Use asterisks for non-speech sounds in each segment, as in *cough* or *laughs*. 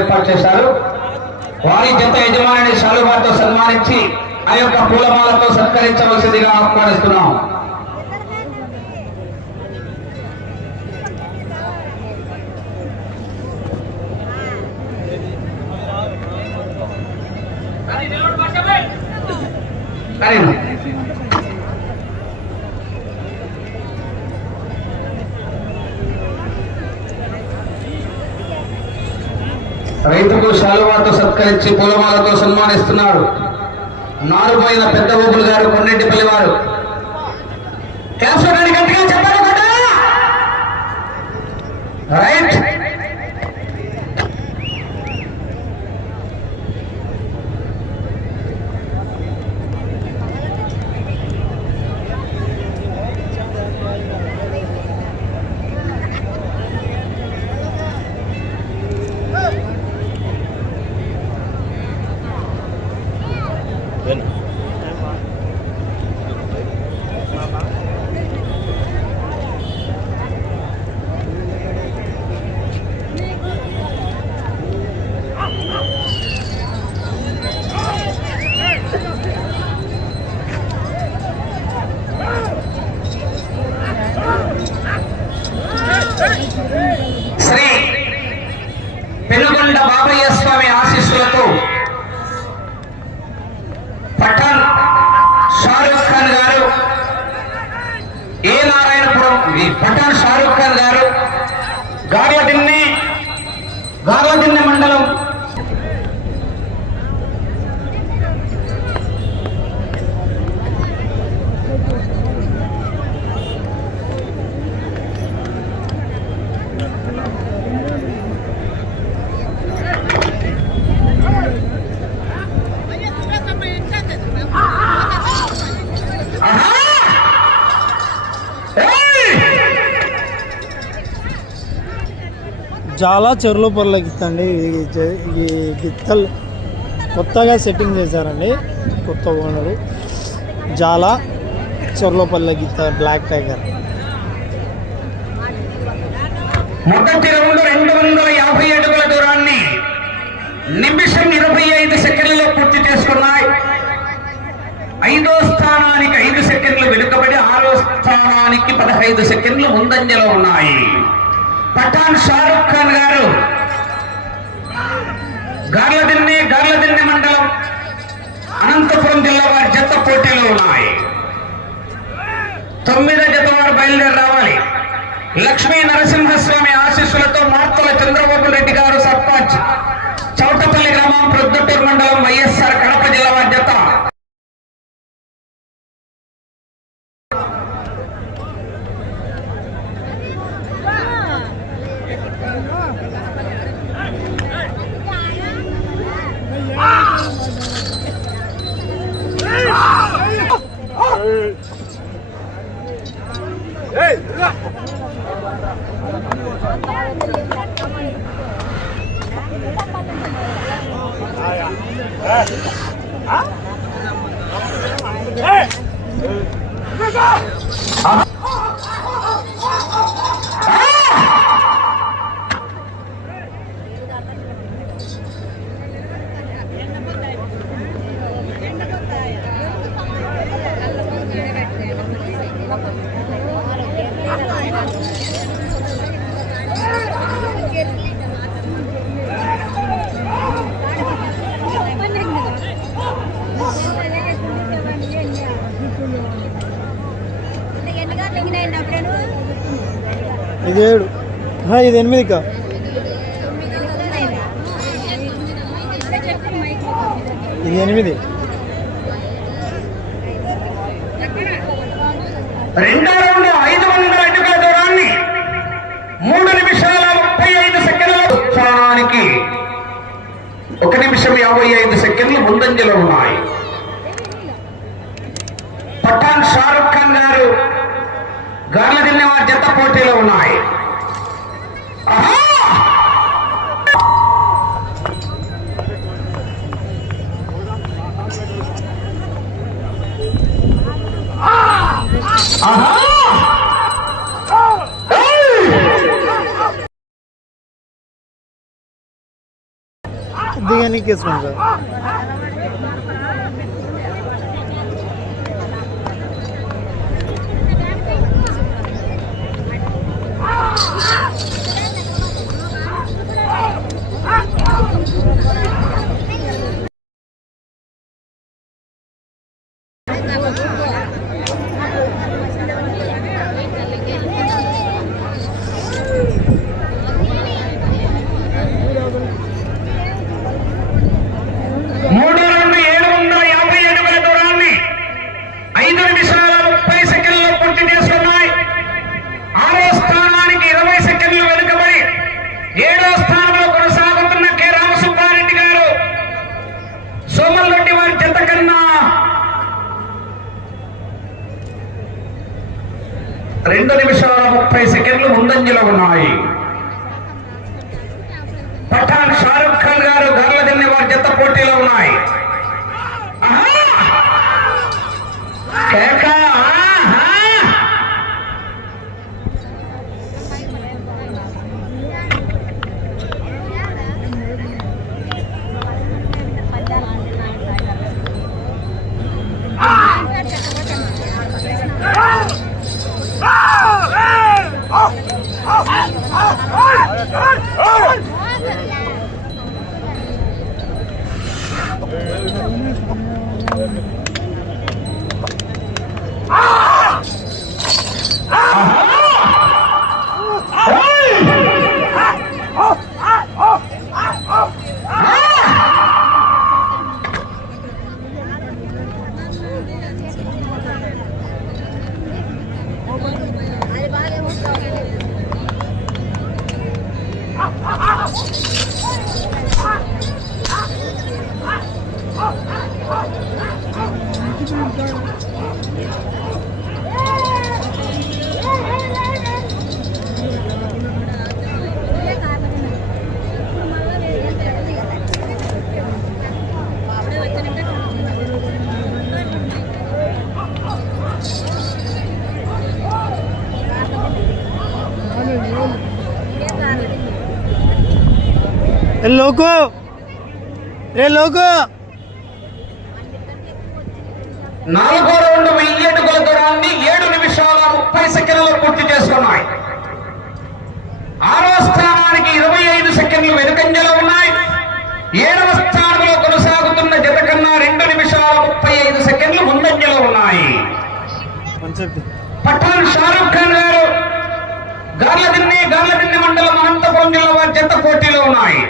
ఏర్పాటు చేశారు. వారి జత యజమానిని శాలువాతో సన్మానించి ఆ యొక్క పూలమాలతో సత్కరించవలసిందిగా ఆహ్వానిస్తున్నాం. కానీ రైతుకు శాలువాతో సత్కరించి పూలమాలతో సన్మానిస్తున్నారు. నారుపోయిన పెద్ద ఊపులు గారు కొండెంటిపల్లి వారు. క్లాస్ గట్టిగా చెప్పాలి కొట్టాలా? రైట్ శ్రీ పెనుగొండ బాబయ్య స్వామి ఆశీస్సులతో పఠాన్ షారూక్ ఖాన్ గారు ఏ నారాయణపురం ఈ పఠాన్ షారూక్ ఖాన్ గారు గార్లదిన్నె గార్లదిన్నె మండలం ఆహా! ఏయ్! చాలా చెరువుల పొరల గిత్తండి ఈ గిత్తలు కొత్తగా సెట్టింగ్ చేశారండి కొత్త ఓనరు. చాలా చెరువులపల్లి గిత్త బ్లాక్ టైగర్. మొదటి రౌండ్ రెండు వందల యాభై అడుగుల దూరాన్ని నిమిషం ఇరవై ఐదు సెకండ్లలో పూర్తి చేసుకున్నాయి. ఐదో స్థానానికి ఐదు సెకండ్లు వెనుకబడి ఆరో స్థానానికి పదహైదు సెకండ్లు ముందంజలో ఉన్నాయి. పఠాన్ షారుఖ్ ఖాన్ గారు గార్లదిన్నె గార్లదిన్నె మండలం అనంతపురం జిల్లా వారి జత పోటీలో ఉన్నాయి. తొమ్మిదో జత వారు బయలుదేరి రావాలి. లక్ష్మీ నరసింహస్వామి ఆశీస్సులతో మార్తల చంద్రబాబు రెడ్డి గారు సర్పంచ్ చౌటపల్లి గ్రామం ప్రొద్దుటూరు మండలం వైఎస్ఆర్ కడప జిల్లా వారి జత ఇది ఏడు ఇది ఎనిమిది కా ఇది ఎనిమిది. రెండో రౌండ్ ఐదు వందల అడుగుల దూరాన్ని మూడు నిమిషాల ముప్పై ఐదు సెకండ్ల స్థానానికి ఒక నిమిషం యాభై ఐదు సెకండ్లు ముందంజలో ఉన్నాయి. పఠాన్ షారుఖ్ ఖాన్ గారు గార్ల వారి జత పోటీలో ఉన్నాయి. ఆహా! ఆహా దిగనీకి వేసుకోండి సార్ మూడు రెండు ఏడు వందల యాభై అడుగుల దూరాన్ని ఐదు నిమిషాల ముప్పై సెకండ్లు పూర్తి చేసుకున్నాయి ఆరో స్థానానికి ఇరవై సెకండ్లు వెనుకబడి ఏడో స్థానంలో కొనసాగుతున్న కె రామసుబ్బారెడ్డి గారు సోమల్ రెడ్డి వారి జత కన్నా రెండు నిమిషాల ముప్పై సెకండ్లు ముందంజలో ఉన్నాయి. 감사합니다. లోకో? రే లోకో? నాలుగో రౌండ్ వెయ్యి అడుగుల దూరాన్ని ఏడు నిమిషాల ముప్పై సెకండ్లు పూర్తి చేసుకున్నాయి. ఆరో స్థానానికి ఇరవై ఐదు సెకండ్లు వెనుకంజలో ఉన్నాయి. ఏడవ స్థానంలో కొనసాగుతున్న జత కన్నా రెండు నిమిషాల ముప్పై ఐదు సెకండ్లు ముందంజలో ఉన్నాయి. పఠాన్ షారూక్ ఖాన్ గారు గార్లదిన్ని గార్లదిన్ని మండలం అనంతపురం జిల్లా వారి జత పోటీలో ఉన్నాయి.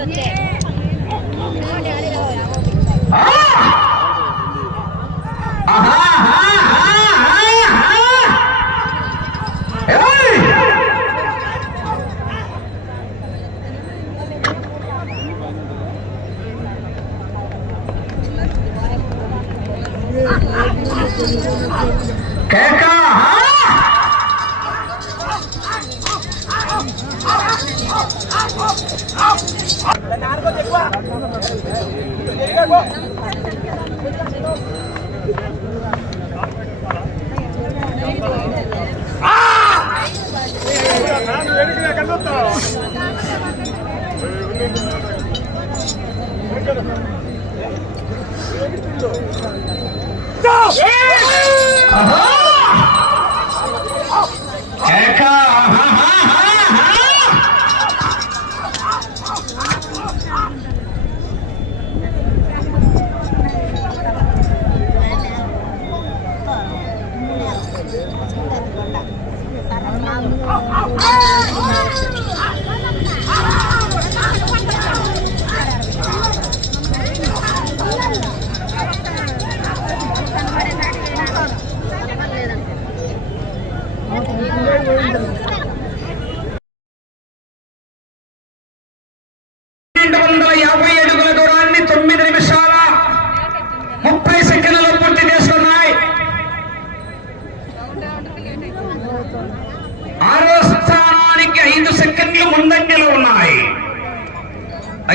ఆ!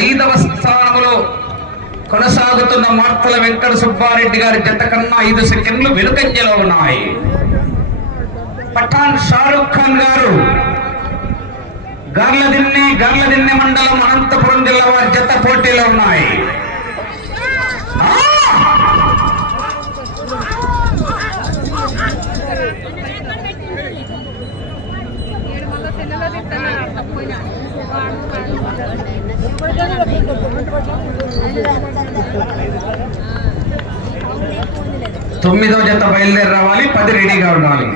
ఐదవ స్థానంలో కొనసాగుతున్న మార్తల వెంకట సుబ్బారెడ్డి గారి జత కన్నా ఐదు సెకండ్లు వెనుకంజలో ఉన్నాయి. పఠాన్ షారూక్ ఖాన్ గారు గర్లదిన్నె గర్లదిన్నె మండలం అనంతపురం జిల్లా వారి జత పోటీలో ఉన్నాయి. తొమ్మిదో జత బయలుదేరి రావాలి పది రెడీగా ఉండాలి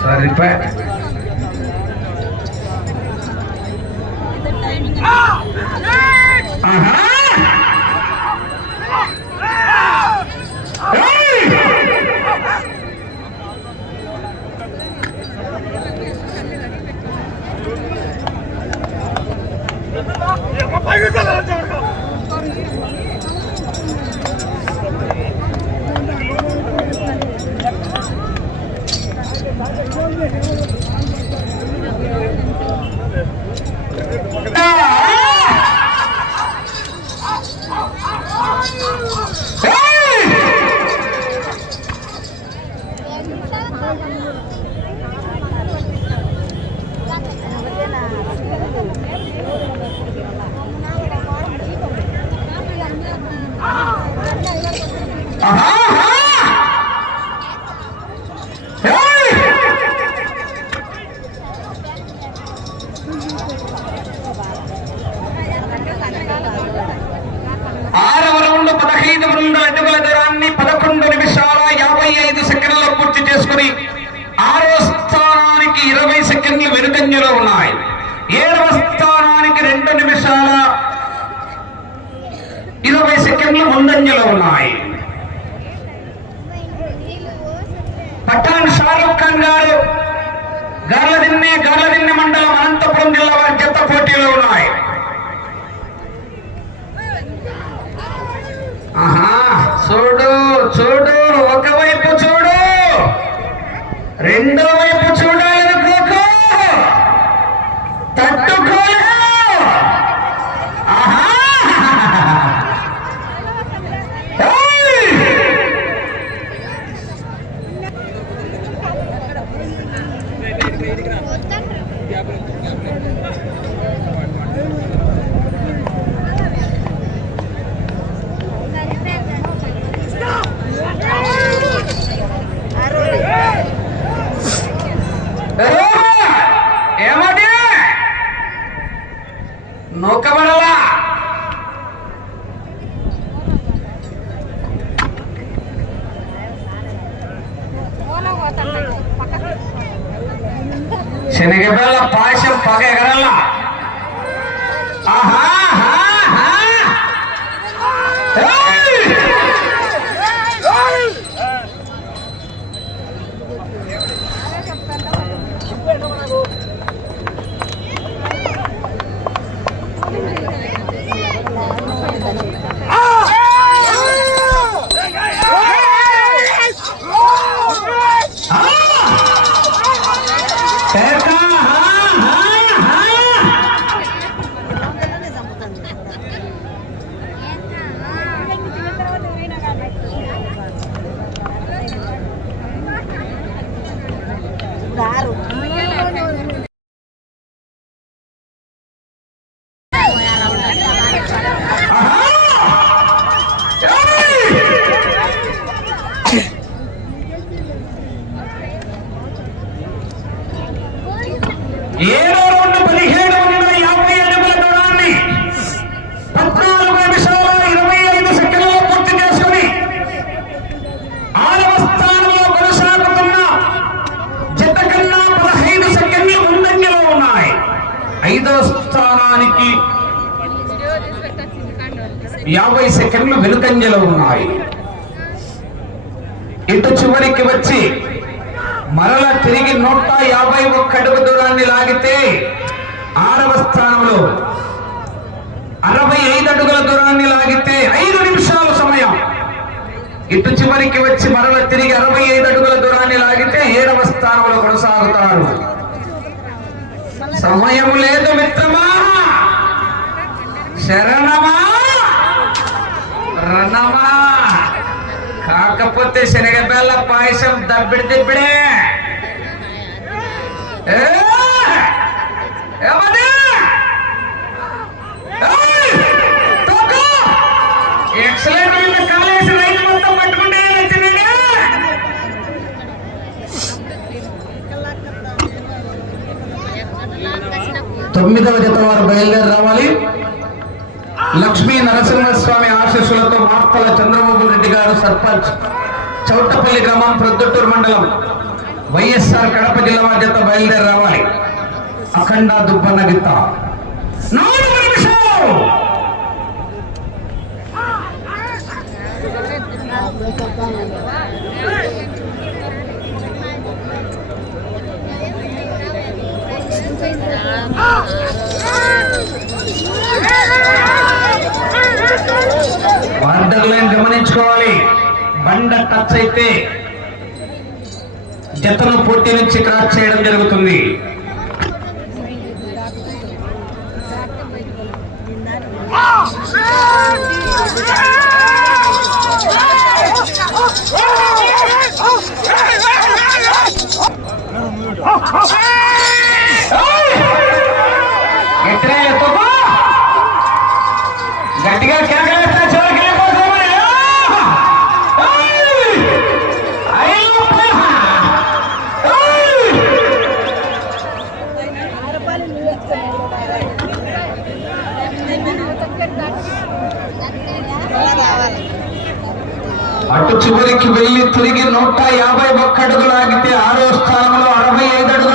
సరిపే ఆహా! ఆరవ ఐదు వందల అడుగుల దూరాన్ని పదకొండు నిమిషాల యాభై ఐదు సెకండ్లలో పూర్తి చేసుకుని ఆరవ స్థానానికి ఇరవై సెకండ్లు వెనుకంజలో ఉన్నాయి. ఏడవ స్థానానికి రెండు నిమిషాల ఇరవై సెకండ్లు ముందంజలో ఉన్నాయి. పఠాన్ షారూక్ ఖాన్ గారు గార్లదిన్నె గర్లదిన్నె మండలం అనంతపురం జిల్లా వారి జత పోటీలో ఉన్నాయి. ಗೆಬೆಲ್ಲ ಪಾಯಸ ಪಗ ಎಗರಲ್ಲ ಆಹಾ ಹಾ ಹಾ Cerca. యాభై సెకండ్లు వెనుకంజలో ఉన్నాయి. ఇటు చివరికి వచ్చి మరల తిరిగి నూట యాభై ఒక్క అడుగు దూరాన్ని లాగితే ఆరవ స్థానంలో అరవై ఐదు అడుగుల దూరాన్ని లాగితే ఐదు నిమిషాల సమయం. ఇటు చివరికి వచ్చి మరల తిరిగి అరవై ఐదు అడుగుల దూరాన్ని లాగితే ఏడవ స్థానంలో కొనసాగుతారు. సమయం లేదు మిత్రమా. కాకపోతే శనగబెల్ల పాయసం దబ్బిడి దిబ్బిడే ఏ! ఏమది? ఏయ్! ఎక్సలెంట్ కాలేసి రైతు మొత్తం పట్టుకుంటే నచ్చిందండి తొమ్మిదవ జత వారు బయలుదేరి రావాలి లక్ష్మీ నరసింహస్వామి ఆశీస్సులతో మార్తల చంద్రబాబు రెడ్డి గారు సర్పంచ్ చౌటపల్లి గ్రామం ప్రొద్దుటూరు మండలం వైఎస్ఆర్ కడప జిల్లా బాధ్యత జత బయలుదేరి రావాలి అఖండ దుబ్బన్న గిత్త. నాలుగు నిమిషాలు! గమనించుకోవాలి. బండ టచ్ అయితే జతను పోటీ నుంచి క్రాస్ చేయడం జరుగుతుంది ఎక్కడే అటు చివరికి వెళ్ళి తిరిగి నూట యాభై ఒక్క అడుగులు ఆరో స్థానంలో అరవై ఐదు అడుగులు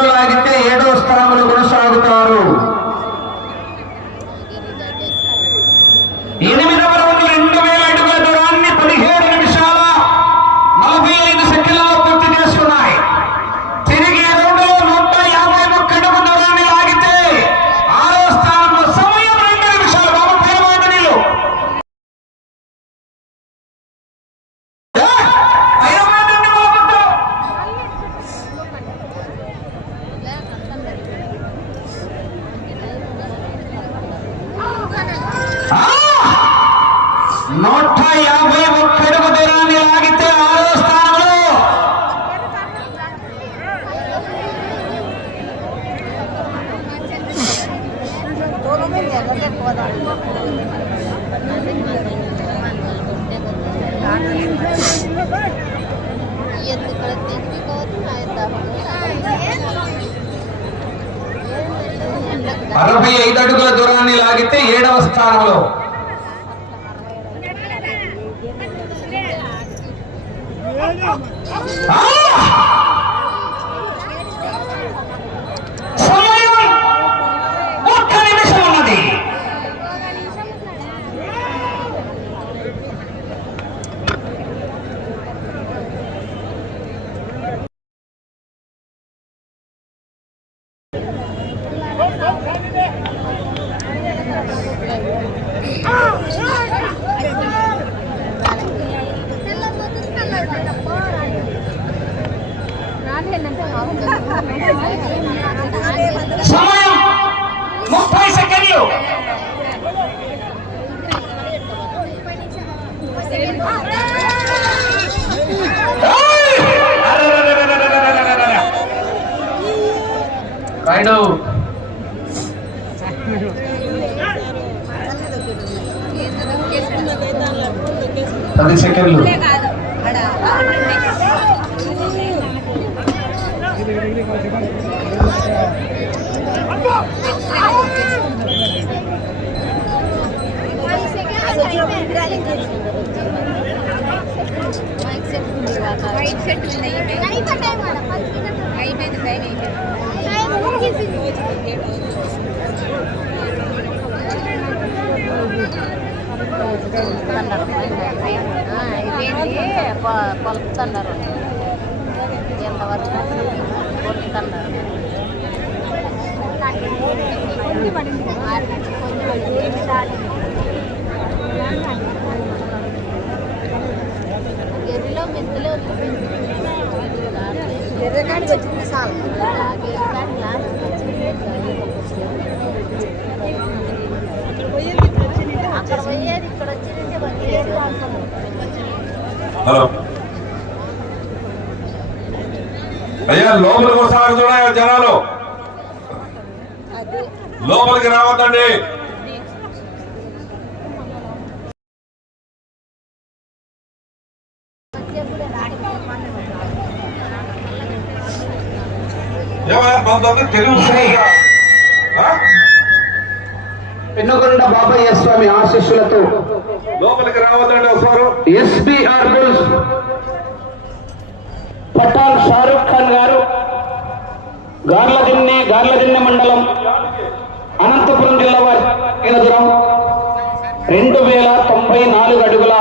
రైడు *laughs* పది సెకండ్లు. పొలుపుతున్నారు ఇదేంటి పొలుపుతున్నారు ఎంతవరకు పొలుపుతున్నారు ఎర్రలో మెత్తలో ఎర్రగాడికి వచ్చింది సార్ హలో అయ్యా లోపలికి వస్తారు చూడ జనాలు. లోపలికి రావద్దండి? పెనుగొండ బాబయ్య స్వామి ఆశీస్సులతో లోపలికి రావద్దండి ఒకసారి. ఎస్బీఆర్ పఠాన్ షారూక్ ఖాన్ గారు గార్లదిన్నె గార్లదిన్నె మండలం అనంతపురం జిల్లా వారి దూరం రెండు వేల తొంభై నాలుగు అడుగుల